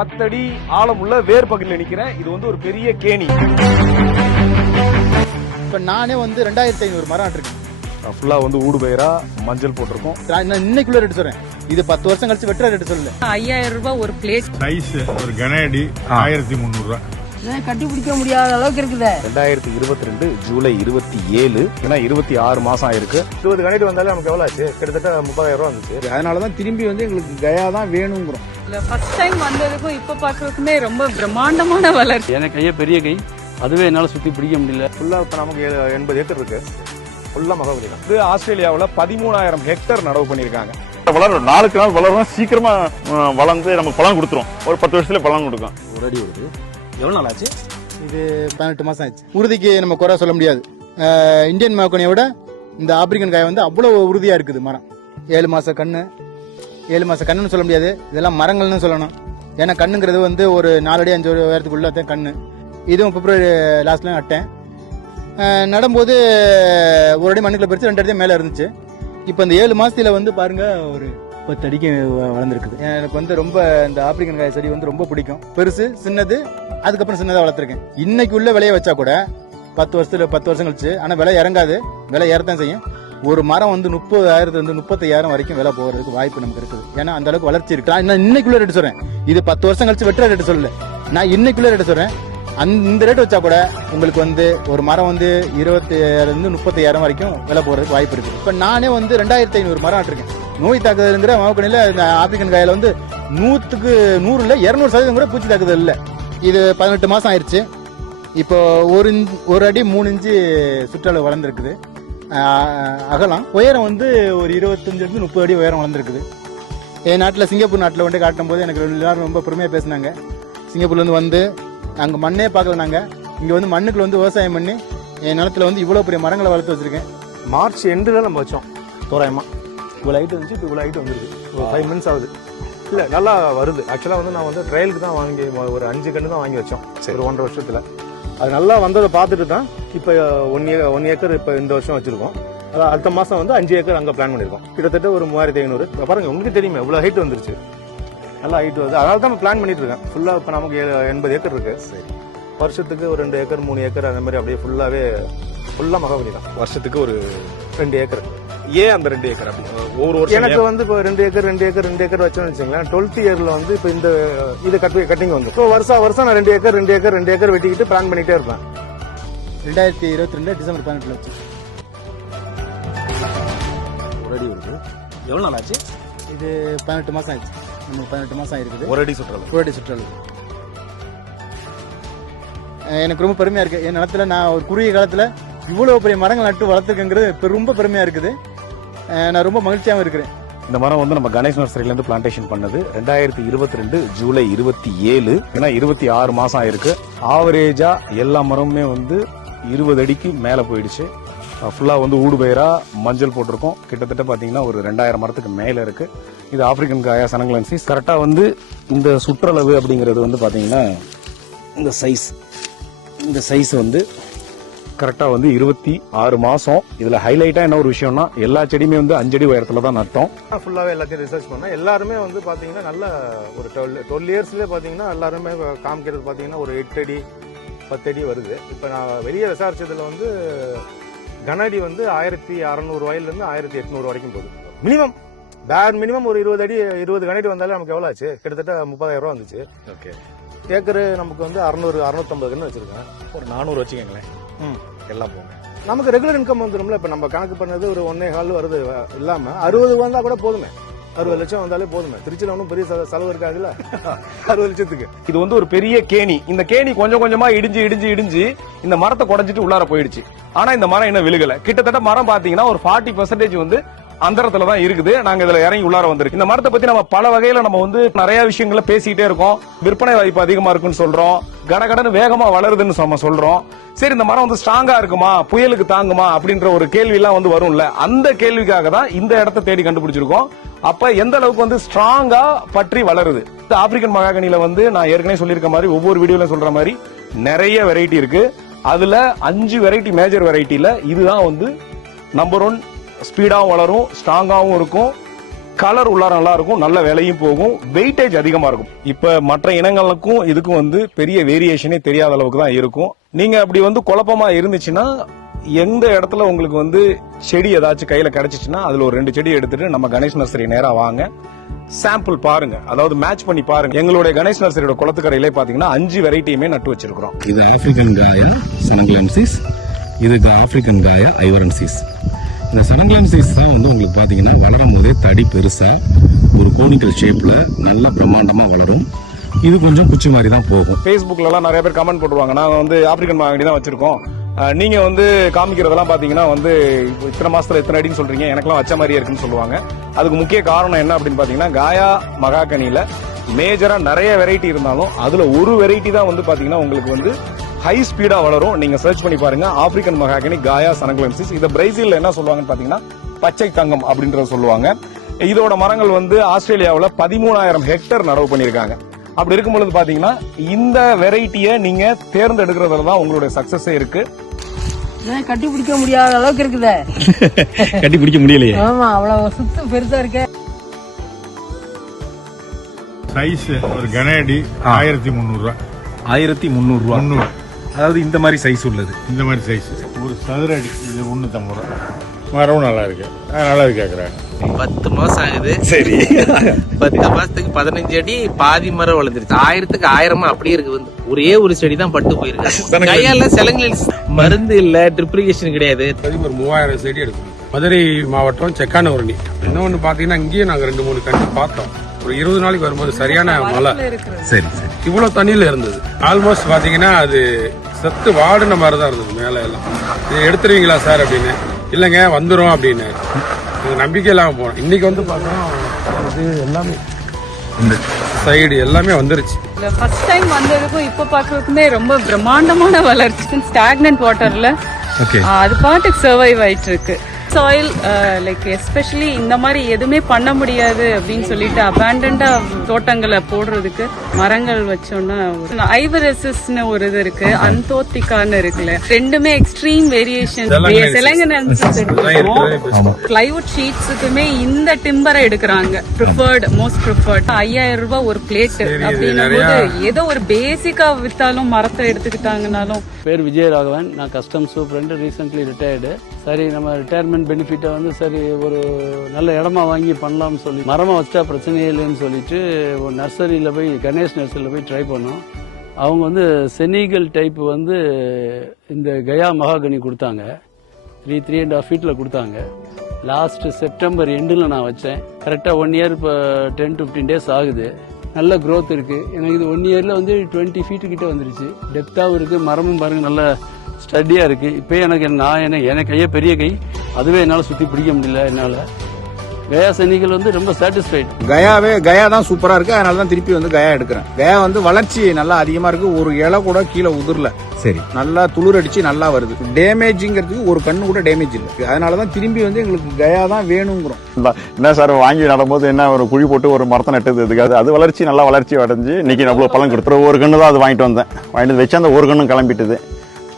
பத்தடி ஆழம் உள்ள வேர் பகுதியில் நிக்கிறேன் இது வந்து ஒரு பெரிய கேணி. இப்போ நானே வந்து ரெண்டாயிரத்தி ஐநூறு மரம் நட்டிருக்கேன். ஃபுல்லா வந்து ஊடு பயிரா மஞ்சள் போட்டிருக்கோம். நான் இன்னைக்குள்ள ரேட்டு சொல்றேன். இது பத்து வருஷம் கழிச்சு வெட்டுற ரேட்டு சொல்லல. ஐயாயிரம் ரூபாய் ஒரு பிளேட் சைஸ் ஒரு கனஅடி ஆயிரத்தி முந்நூறுரூவா. கண்டுபிடிக்க முடியாத அளவுக்கு இருக்குது? ரெண்டாயிரத்தி இருபத்தி ரெண்டு ஜூலை இருபத்தி ஏழு. ஏன்னா இருபத்தி ஆறு மாசம் ஆயிருக்கு. இருபது கணிட்டு வந்தாலே நமக்கு எவ்வளவு ஆச்சு? கிட்டத்தட்ட முப்பதாயிரம் ரூபா வந்துச்சு. அதனால தான் திரும்பி வந்து எங்களுக்கு கயா தான் வேணுங்கிறோம். ஃபர்ஸ்ட் டைம் வந்ததுக்கும் இப்ப பாக்குறதுக்குமே ரொம்ப பிரம்மாண்டமான வளர்ச்சி. எனக்கு கையே பெரிய கை. அதுவே என்னால் சுற்றி பிடிக்க முடியல. ஃபுல்லா இப்ப நமக்கு எண்பது ஏக்கர் இருக்கு. ஃபுல்லா மகபலி தான் இது ஆஸ்திரேலியாவுல பதிமூணாயிரம் ஹெக்டேர் நடவு பண்ணிருக்காங்க வளரும் நாளுக்கு நாள் வளரும் சீக்கிரமா வளர்ந்து நம்ம பலன் கொடுத்துரும். ஒரு பத்து வருஷத்துல பலன் கொடுக்கும். ஒரு அடி வருது. எவ்வளவு நாள் ஆச்சு? இது பதினெட்டு மாசம் ஆச்சு. உறுதிக்கு நம்ம குறை சொல்ல முடியாது. இந்தியன் மாக்கனியை விட இந்த ஆப்பிரிக்கன் காய் வந்து அவ்வளோ உறுதியாக இருக்குது மரம். ஏழு மாத கண்ணு ஏழு மாத கண்ணுன்னு சொல்ல முடியாது. இதெல்லாம் மரங்கள்னு சொல்லணும். ஏன்னா கண்ணுங்கிறது வந்து ஒரு நாலடி அஞ்சு உயரத்துக்குள்ள தான் கண்ணு. இதுவும் பிப்ரவரி லாஸ்ட்ல நட்டேன். நடும்போது ஒரு அடி மண்ணுக்குள்ள பறித்து ரெண்டு அடி மேலே இருந்துச்சு. இப்போ இந்த ஏழு மாதத்தில் வந்து பாருங்கள் ஒரு பத்து அடிக்கு வளர்ந்துருக்குது. எனக்கு வந்து ரொம்ப இந்த ஆப்பிரிக்கன் காய் செடி வந்து ரொம்ப பிடிக்கும். பெருசு சின்னது அதுக்கப்புறம் சின்னதாக வளர்த்துருக்கேன். இன்னைக்கு உள்ள விலையை வச்சா கூட பத்து வருஷத்துல பத்து வருஷம் கழிச்சு ஆனால் விலை இறங்காது. விலை ஏறத்தான் செய்யும். ஒரு மரம் வந்து முப்பதாயிரத்துலேருந்து முப்பத்தையாயிரம் வரைக்கும் விலை போகிறதுக்கு வாய்ப்பு நமக்கு இருக்குது. ஏன்னா அந்த அளவுக்கு வளர்ச்சி இருக்கு. நான் இன்னும் இன்னைக்குள்ள ரேட்டு சொல்றேன். இது பத்து வருஷம் கழிச்சு வெட்டுற ரேட்டு சொல்லல. நான் இன்னைக்குள்ள ரேட்டு சொல்றேன். அந்த இந்த ரேட் வச்சா கூட உங்களுக்கு வந்து ஒரு மரம் வந்து இருபத்தி ஏழுலேருந்து முப்பத்தையாயிரம் வரைக்கும் விலை போகிறதுக்கு வாய்ப்பு இருக்குது இப்போ நானே வந்து ரெண்டாயிரத்தி ஐநூறு மரம் ஆட்டிருக்கேன் நோய் தாக்குதல்ங்கிற மாவக்கணில இந்த ஆப்பிரிக்கன் காயில் வந்து நூற்றுக்கு நூறு இல்லை இரநூறு சதவீதம் கூட பூச்சி தாக்குதல் இல்லை. இது பதினெட்டு மாதம் ஆயிடுச்சு இப்போ ஒரு இன்ச் ஒரு அடி மூணு இன்ச்சு சுற்றளவு வளர்ந்துருக்குது. அகலம். உயரம் வந்து ஒரு இருபத்தஞ்சிலிருந்து முப்பது அடி உயரம் வளர்ந்துருக்குது. என் நாட்டில் சிங்கப்பூர் நாட்டில் வந்து காட்டும் போது எனக்கு எல்லாரும் ரொம்ப பெருமையாக பேசினாங்க. சிங்கப்பூர்லேருந்து வந்து அங்கே மண்ணே பார்க்கல நாங்கள் இங்கே வந்து மண்ணுக்குள்ள வந்து விவசாயம் பண்ணி என் நிலத்துல வந்து இவ்வளோ பெரிய மரங்களை வளர்த்து வச்சிருக்கேன். மார்ச் எண்டில் நம்ம வச்சோம். தோராயமாக இவ்வளோ ஹைட் வந்துச்சு இப்போ இவ்வளோ ஹைட் வந்துருக்கு ஒரு ஃபைவ் மினிட்ஸ் ஆகுது. இல்லை நல்லா வருது. ஆக்சுவலாக வந்து நான் வந்து ட்ரையலுக்கு தான் வாங்கி ஒரு அஞ்சு கன்று தான் வாங்கி வச்சோம். ஒரு ஒன்றரை வருஷத்தில். அது நல்லா வந்ததை பார்த்துட்டு தான் இப்போ ஒன் ஏ ஒன் ஏக்கர் இப்போ இந்த வருஷம் வச்சிருக்கோம். அடுத்த மாதம் வந்து அஞ்சு ஏக்கர் அங்கே பிளான் பண்ணியிருக்கோம் கிட்டத்தட்ட ஒரு மூவாயிரத்தி ஐநூறு. இப்ப பாருங்க உங்களுக்கு தெரியுமே இவ்வளோ ஹைட் வந்துருச்சு. நல்லா ஹைட் வருது. அதனால தான் பிளான் பண்ணிட்டு இருக்கேன். ஃபுல்லாக இப்போ நமக்கு எண்பது ஏக்கர் இருக்கு. வருஷத்துக்கு ஒரு ரெண்டு ஏக்கர் மூணு ஏக்கர் அந்த மாதிரி அப்படியே ஃபுல்லாகவே ஃபுல்லாக மகபலி தான். வருஷத்துக்கு ஒரு ரெண்டு ஏக்கர் ஏன் அந்த ரெண்டு ஏக்கர் அப்படி? ஒவ்வொரு வருஷம் எனக்கு வந்து இப்போ ரெண்டு ஏக்கர் ரெண்டு ஏக்கர் ரெண்டு ஏக்கர் வச்சோம்னு வச்சுங்களேன் டுவெல்த் இயர்ல வந்து இப்போ இந்த இது கட்டி கட்டிங் வந்து. ஸோ வருஷம் வருஷம் நான் ரெண்டு ஏக்கர் ரெண்டு ஏக்கர் ரெண்டு ஏக்கர் வெட்டிக்கிட்டு பிளான் பண்ணிட்டே இருப்பேன். ரெண்டாயிரத்தி இருபத்தி ரெண்டு டிசம்பர் பதினெட்டில் வச்சு. ஒரு அடி வருது. எவ்வளோ நாள் ஆச்சு? இது பதினெட்டு மாதம் ஆச்சு நமக்கு பதினெட்டு மாதம் ஆயிருக்குது. ஒரு அடி சுற்றுலா புரட்டி சுற்றளவு. அஹ் எனக்கு ரொம்ப பெருமையா இருக்கு. என் நிலத்துல நான் ஒரு குறுகிய காலத்துல இவ்வளவு பெரிய மரங்கள் நட்டு வளர்த்துருக்கேங்கிறது இப்ப ரொம்ப பெருமையா இருக்குது. நான் ரொம்ப மகிழ்ச்சியாகவும் இருக்கிறேன். இந்த மரம் வந்து நம்ம கணேஷ் நர்சரியிலேருந்து பிளான்டேஷன் பண்ணது ரெண்டாயிரத்தி இருபத்தி ரெண்டு ஜூலை இருபத்தி ஏழு. ஏன்னா இருபத்தி ஆறு மாதம் ஆயிருக்கு. ஆவரேஜாக எல்லா மரமுமே வந்து இருபது அடிக்கு மேலே போயிடுச்சு. ஃபுல்லாக வந்து ஊடுபயிராக மஞ்சள் போட்டிருக்கோம். கிட்டத்தட்ட பார்த்தீங்கன்னா ஒரு ரெண்டாயிரம் மரத்துக்கு மேலே இருக்கு. இது ஆப்பிரிக்கன் காயா சனங்கலன்சிஸ் கரெக்டாக வந்து இந்த சுற்றளவு அப்படிங்கிறது வந்து பார்த்தீங்கன்னா இந்த சைஸ் இந்த சைஸ் வந்து கரெக்டா வந்து இருபத்தி ஆறு மாசம். இதுல ஹைலைட்டா என்ன ஒரு விஷயம்னா எல்லா செடியுமே வந்து அஞ்சடி உயரத்துல தான் நட்டோம். ஃபுல்லாவே எல்லாத்தையும் ரிசர்ச் பண்ணா எல்லாருமே வந்து பாத்தீங்கன்னா நல்ல ஒரு டுவெல் டுவெல் இயர்ஸ்லேயே பாத்தீங்கன்னா எல்லாருமே காமிக்கிறது பாத்தீங்கன்னா ஒரு எட்டு அடி பத்து அடி வருது. இப்போ நான் வெளியே விசாரிச்சதுல வந்து கனஅடி வந்து ஆயிரத்தி அறநூறுவாயிலிருந்து ஆயிரத்தி எட்நூறு வரைக்கும் போகுது. மினிமம் பேர் மினிமம் ஒரு இருபது அடி இருபது கனஅடி வந்தாலே நமக்கு எவ்வளோ ஆச்சு? கிட்டத்தட்ட முப்பதாயிரம் ரூபா வந்துச்சு. ஓகே ஏக்கரு நமக்கு வந்து அறநூறு அறுநூத்தம்பது கன்று வச்சிருக்கேன். ஒரு நானூறு வச்சுக்கோங்களேன். எல்லாம் போங்க. நமக்கு ரெகுலர் இன்கம் வந்துடும்ல இப்போ நம்ம கணக்கு பண்ணது ஒரு ஒன்னே கால் வருது வ- இல்லாம அறுபது வந்தா கூட போதுமே. அறுபது லட்சம் வந்தாலே போதுமே. திருச்சியில் ஒன்றும் பெரிய செல- செலவு இருக்காதுல்ல? அறுபது லட்சத்துக்கு. இது வந்து ஒரு பெரிய கேணி. இந்த கேணி கொஞ்சம் கொஞ்சமா இடிஞ்சு இடிஞ்சு இடிஞ்சு இந்த மரத்தை குறைஞ்சிட்டு உள்ளார போயிடுச்சு. ஆனா இந்த மரம் இன்னும் விழுகல. கிட்டத்தட்ட மரம் பாத்தீங்கன்னா ஒரு ஃபார்ட்டி பர்சன்டேஜ் வந்து அந்தரத்துல தான் இருக்குது. நாங்க இதுல இறங்கி உள்ளார வந்திருக்கு இந்த மரத்தை பத்தி நம்ம பல வகையில நம்ம வந்து நிறைய விஷயங்களை பேசிக்கிட்டே இருக்கோம். விற்பனை வாய்ப்பு அதிகமா இருக்குன்னு சொல்றோம். கடகடன்னு வேகமா வளருதுன்னு நம்ம சொல்றோம். சரி இந்த மரம் வந்து ஸ்ட்ராங்கா இருக்குமா? புயலுக்கு தாங்குமா? அப்படின்ற ஒரு கேள்வி எல்லாம் வந்து வரும்ல. அந்த கேள்விக்காக தான் இந்த இடத்த தேடி கண்டுபிடிச்சிருக்கோம். அப்ப எந்த அளவுக்கு வந்து ஸ்ட்ராங்கா பற்றி வளருது? ஆப்பிரிக்கன் மகாகனியில வந்து நான் ஏற்கனவே சொல்லியிருக்க மாதிரி ஒவ்வொரு வீடியோல சொல்ற மாதிரி நிறைய வெரைட்டி இருக்கு. அதுல அஞ்சு வெரைட்டி மேஜர் வெரைட்டில இதுதான் வந்து நம்பர் ஒன் ஸ்பீடாகவும் வளரும் ஸ்ட்ராங்காகவும் இருக்கும். கலர் உள்ளார நல்லா இருக்கும் நல்ல விலையும் போகும் வெயிட்டேஜ் அதிகமாக இருக்கும். இப்போ மற்ற இனங்களுக்கும் இதுக்கும் வந்து பெரிய வேரியேஷனே தெரியாத அளவுக்கு தான் இருக்கும். நீங்கள் அப்படி வந்து குழப்பமாக இருந்துச்சுன்னா எந்த இடத்துல உங்களுக்கு வந்து செடி ஏதாச்சும் கையில் கிடைச்சிச்சுன்னா அதில் ஒரு ரெண்டு செடி எடுத்துட்டு நம்ம கணேஷ் நர்சரி நேராக வாங்க. சாம்பிள் பாருங்க. அதாவது மேட்ச் பண்ணி பாருங்க. எங்களுடைய கணேஷ் நர்சரியோட குளத்துக்கரையிலே பாத்தீங்கன்னா அஞ்சு வெரைட்டியுமே நட்டு வச்சிருக்கிறோம். இது ஆப்பிரிக்கன் காயா சனங்கிளம்சிஸ் இது ஆப்பிரிக்கன் காயா ஐவரன்சிஸ் இந்த சனங்கிளம்சிஸ் தான் வந்து உங்களுக்கு பார்த்தீங்கன்னா வளரும் போதே தடி பெருசாக ஒரு கோனிக்கல் ஷேப்பில் நல்லா பிரம்மாண்டமாக வளரும். இது கொஞ்சம் குச்சி மாதிரி தான் போகும். ஃபேஸ்புக்லலாம் நிறைய பேர் கமெண்ட் போட்டுருவாங்க. நாங்கள் வந்து ஆப்பிரிக்கன் மாங்கடி தான் வச்சிருக்கோம். நீங்கள் வந்து காமிக்கிறதெல்லாம் பார்த்தீங்கன்னா வந்து இத்தனை மாதத்தில் இத்தனை அடின்னு சொல்கிறீங்க எனக்கெல்லாம் வச்ச மாதிரியே இருக்குன்னு சொல்லுவாங்க. அதுக்கு முக்கிய காரணம் என்ன அப்படின்னு பார்த்தீங்கன்னா காயா மகாகனியில் மேஜராக நிறைய வெரைட்டி இருந்தாலும் அதில் ஒரு வெரைட்டி தான் வந்து பார்த்தீங்கன்னா உங்களுக்கு வந்து ஹை ஸ்பீடா வளரும். நீங்க சர்ச் பண்ணி பாருங்க. ஆப்பிரிக்கன் மகாகனி காயா சனகுலம்சிஸ் இதை பிரேசில்ல என்ன சொல்லுவாங்கன்னு பாத்தீங்கன்னா பச்சை தங்கம் அப்படின்றத சொல்லுவாங்க. இதோட மரங்கள் வந்து ஆஸ்திரேலியாவுல பதிமூணாயிரம் ஹெக்டர் நடவு பண்ணியிருக்காங்க. அப்படி இருக்கும் பொழுது பாத்தீங்கன்னா இந்த வெரைட்டியை நீங்க தேர்ந்தெடுக்கிறதுல தான் உங்களுடைய சக்சஸே இருக்கு. இதான் கட்டி பிடிக்க முடியாத அளவுக்கு இருக்குதே? கட்டி பிடிக்க முடியலையே. ஆமா அவ்வளவு சுத்து பெருசா இருக்கு. சைஸ் ஒரு கனஅடி ஆயிரத்தி முந்நூறு ரூபா ஆயிரத்தி முந்நூறு ரூபா முந்நூறு. அதாவது இந்த மாதிரி சைஸ் உள்ளது. இந்த மாதிரி சைஸ் ஒரு சதுர அடி இது முந்நூற்றம்பது ரூபா மரமும் நல்லா இருக்கு. அதனால அது கேட்குறாங்க பத்து மாசம் ஆகுது. சரி. பத்து மாசத்துக்கு பதினஞ்சு அடி பாதி மரம் வளர்ந்துருச்சு. ஆயிரத்துக்கு ஆயிரமா அப்படியே இருக்கு வந்து. ஒரே ஒரு செடி தான் பட்டு போயிருக்கு. கையால செலங்களில் மருந்து இல்ல ட்ரிப்ளிகேஷன் கிடையாது. ஒரு மூவாயிரம் செடி எடுக்கணும் மதுரை மாவட்டம் செக்கானவரணி இன்னொன்று பார்த்தீங்கன்னா இங்கேயும் நாங்கள் ரெண்டு மூணு கண்டு பார்த்தோம். ஒரு இருபது நாளைக்கு வரும்போது சரியான மழை. சரி சரி. இவ்வளோ தண்ணியில் இருந்தது. ஆல்மோஸ்ட் பார்த்தீங்கன்னா அது செத்து வாடின மாதிரி தான் இருந்தது மேலே எல்லாம். இது எடுத்துருவீங்களா சார் அப்படின்னு. இல்லைங்க வந்துடும் அப்படின்னு. நம்பிக்கை இல்லாமல் போனோம். இன்னைக்கு வந்து பார்த்தோம் இது எல்லாமே சைடு எல்லாமே வந்துருச்சு. ஃபர்ஸ்ட் டைம் வந்ததுக்கும் இப்ப பாக்குறதுக்குமே ரொம்ப பிரம்மாண்டமான வளர்ச்சி. ஸ்டாக்னன்ட் வாட்டர்ல அது பாட்டுக்கு சர்வைவ் ஆயிட்டு இருக்கு. சாயில் லைக் எஸ்பெஷலி இந்த மாதிரி எதுவுமே பண்ண முடியாது அப்படின்னு சொல்லிட்டு அபேண்டா தோட்டங்களை போடுறதுக்கு மரங்கள் வச்சோம்னா ஐவரசஸ்னு ஒரு இது இருக்கு அந்தோத்திகான்னு இருக்குல்ல. ரெண்டுமே எக்ஸ்ட்ரீம் வேரியேஷன் எடுத்துக்கோம் பிளைவுட் ஷீட்ஸுக்குமே இந்த டிம்பரை எடுக்கிறாங்க. ப்ரிஃபர்ட் மோஸ்ட் ப்ரிஃபர்ட் ஐயாயிரம் ரூபாய் ஒரு பிளேட் அப்படின்னும் போது ஏதோ ஒரு பேசிக்கா வித்தாலும் மரத்தை எடுத்துக்கிட்டாங்கனாலும். பேர் விஜயராகவன். நான் கஸ்டம் சூப்பரண்ட் ரீசெண்ட்லி ரிட்டையர்டு சரி நம்ம ரிட்டையர்மெண்ட் பெனிஃபிட்டை வந்து சரி ஒரு நல்ல இடமா வாங்கி பண்ணலாம்னு சொல்லி மரமாக வச்சா பிரச்சனையே இல்லைன்னு சொல்லிட்டு ஒரு நர்சரியில் போய் கணேஷ் நர்சரியில் போய் ட்ரை பண்ணோம். அவங்க வந்து செனிகல் டைப் வந்து இந்த கயா மகாகனி கொடுத்தாங்க. த்ரீ த்ரீ அண்ட் ஹாஃப் ஃபீட்டில் கொடுத்தாங்க. லாஸ்ட் செப்டம்பர் எண்டில் நான் வச்சேன். கரெக்டாக ஒன் இயர் இப்போ டென் ஃபிஃப்டீன் டேஸ் ஆகுது. நல்ல க்ரோத் இருக்குது எனக்கு இது ஒன் இயரில் வந்து டுவெண்ட்டி ஃபீட்டு கிட்ட வந்துருச்சு. டெப்த்தாகவும் இருக்குது மரமும் பாருங்க நல்ல ஸ்டடியாக இருக்குது இப்போ எனக்கு நான் என்ன என் கையே பெரிய கை அதுவே என்னால் சுற்றி பிடிக்க முடியல என்னால். கயா சனிகள் வந்து ரொம்ப சாட்டிஸ்ஃபைட் கயாவே கயா தான் சூப்பரா இருக்கு. அதனால தான் திருப்பி வந்து கயா எடுக்கிறேன். கயா வந்து வளர்ச்சி நல்லா அதிகமா இருக்கு. ஒரு இலை கூட கீழே உதிரல. சரி. நல்லா துளிர் அடிச்சு நல்லா வருது. டேமேஜ்ங்கிறதுக்கு ஒரு கண்ணு கூட டேமேஜ் இல்லை. அதனால தான் திரும்பி வந்து எங்களுக்கு கயா தான் வேணுங்கிறோம். என்ன சார் வாங்கி நடும்போது என்ன ஒரு குழி போட்டு ஒரு மரத்தை நட்டது? இதுக்காக அது வளர்ச்சி நல்லா வளர்ச்சி அடைஞ்சு இன்னைக்கு அவ்வளோ பலன் கொடுத்துரு ஒரு கன்று தான் அது வாங்கிட்டு வந்தேன். வாங்கிட்டு வந்து வச்சு அந்த ஒரு கண்ணும் கிளம்பிட்டுது.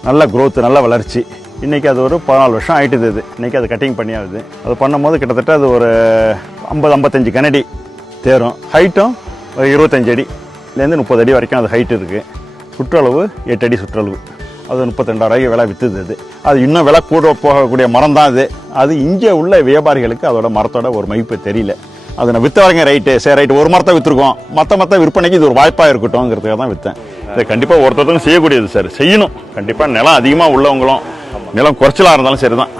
நல்ல growth நல்ல வளர்ச்சி. இன்றைக்கி அது ஒரு பதினாலு வருஷம் ஆகிட்டுது இது. இன்றைக்கி அது கட்டிங் பண்ணியாகுது. அது பண்ணும்போது கிட்டத்தட்ட அது ஒரு ஐம்பது ஐம்பத்தஞ்சு கனடி தேரும். ஹைட்டும் ஒரு இருபத்தஞ்சு அடிலேருந்து முப்பது அடி வரைக்கும் அது ஹைட் இருக்குது சுற்றளவு எட்டு அடி சுற்றளவு. அது முப்பத்திரெண்டாயிரம் விலை விற்றுது அது. அது இன்னும் விலை கூட போகக்கூடிய மரம் தான் அது. அது இங்கே உள்ள வியாபாரிகளுக்கு அதோட மரத்தோட ஒரு மதிப்பு தெரியல. அது நான் வித்தவரைங்க ரைட்டு சரி ரைட்டு ஒரு மரத்தை விற்றுருக்கோம் மற்ற மற்ற விற்பனைக்கு இது ஒரு வாய்ப்பாக இருக்கட்டும்ங்கிறதுக்காக தான் விற்றேன் இது கண்டிப்பாக ஒருத்தருக்கும் செய்யக்கூடியது சார். செய்யணும். கண்டிப்பாக நிலம் அதிகமாக உள்ளவங்களும் நிலம் குறைச்சலாக இருந்தாலும் சரி தான்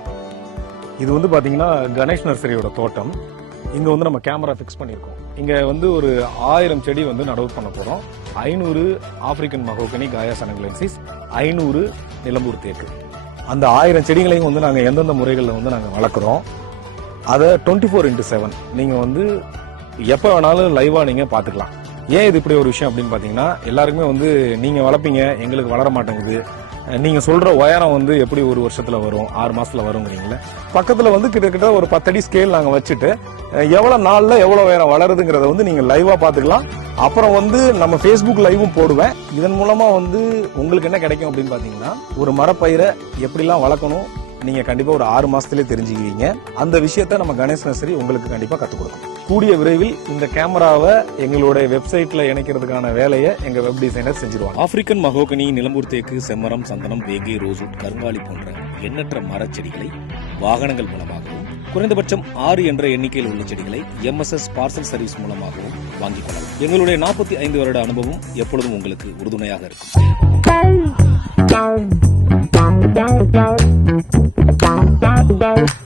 இது வந்து பாத்தீங்கன்னா கணேஷ் நர்சரியோட தோட்டம். இங்க வந்து நம்ம கேமரா ஃபிக்ஸ் பண்ணியிருக்கோம். இங்க வந்து ஒரு ஆயிரம் செடி வந்து நடவு பண்ண போறோம். ஐநூறு ஆப்பிரிக்கன் மகோகனி காயா சனகுலன்சிஸ் ஐநூறு நிலம்பூர் தேக்கு. அந்த ஆயிரம் செடிகளையும் வந்து நாங்க எந்தெந்த முறைகளில் வந்து நாங்க வளர்க்குறோம்? அதை டுவெண்ட்டி ஃபோர் இன்ட்டு செவன் நீங்க வந்து எப்போ வேணாலும் லைவா நீங்க பாத்துக்கலாம். ஏன் இது இப்படி ஒரு விஷயம் அப்படின்னு பாத்தீங்கன்னா எல்லாருக்குமே வந்து நீங்க வளர்ப்பீங்க எங்களுக்கு வளர மாட்டேங்குது. நீங்கள் சொல்கிற உயரம் வந்து எப்படி ஒரு வருஷத்தில் வரும்? ஆறு மாதத்தில் வருங்கிறீங்களே பக்கத்தில் வந்து கிட்டத்தட்ட ஒரு பத்தடி ஸ்கேல் நாங்கள் வச்சுட்டு எவ்வளோ நாளில் எவ்வளோ உயரம் வளருதுங்கிறத வந்து நீங்கள் லைவாக பார்த்துக்கலாம். அப்புறம் வந்து நம்ம ஃபேஸ்புக் லைவும் போடுவேன். இதன் மூலமாக வந்து உங்களுக்கு என்ன கிடைக்கும் அப்படின்னு பார்த்தீங்கன்னா ஒரு மரப்பயிரை எப்படிலாம் வளர்க்கணும் நீங்கள் கண்டிப்பாக ஒரு ஆறு மாதத்துலேயே தெரிஞ்சுக்குவீங்க. அந்த விஷயத்தை நம்ம கணேஷ் நர்சரி உங்களுக்கு கண்டிப்பாக கற்றுக் கொடுக்கும். கூடிய விரைவில் இந்த கேமராவை எங்களுடைய வெப்சைட்டில் இணைக்கிறதுக்கான வேலையை எங்கள் வெப் டிசைனர் செஞ்சிருவாங்க. ஆப்பிரிக்கன் மகோகனி நிலம்பூர் தேக்கு செம்மரம் சந்தனம் வேங்கை ரோஸ்வுட் கருங்காலி போன்ற எண்ணற்ற மரச்செடிகளை வாகனங்கள் மூலமாகவும் குறைந்தபட்சம் ஆறு என்ற எண்ணிக்கையில் உள்ள செடிகளை எம்எஸ்எஸ் பார்சல் சர்வீஸ் மூலமாகவும் வாங்கிக் கொள்ளலாம். எங்களுடைய நாற்பத்தி ஐந்து வருட அனுபவம் எப்பொழுதும் உங்களுக்கு உறுதுணையாக இருக்கும். Bye.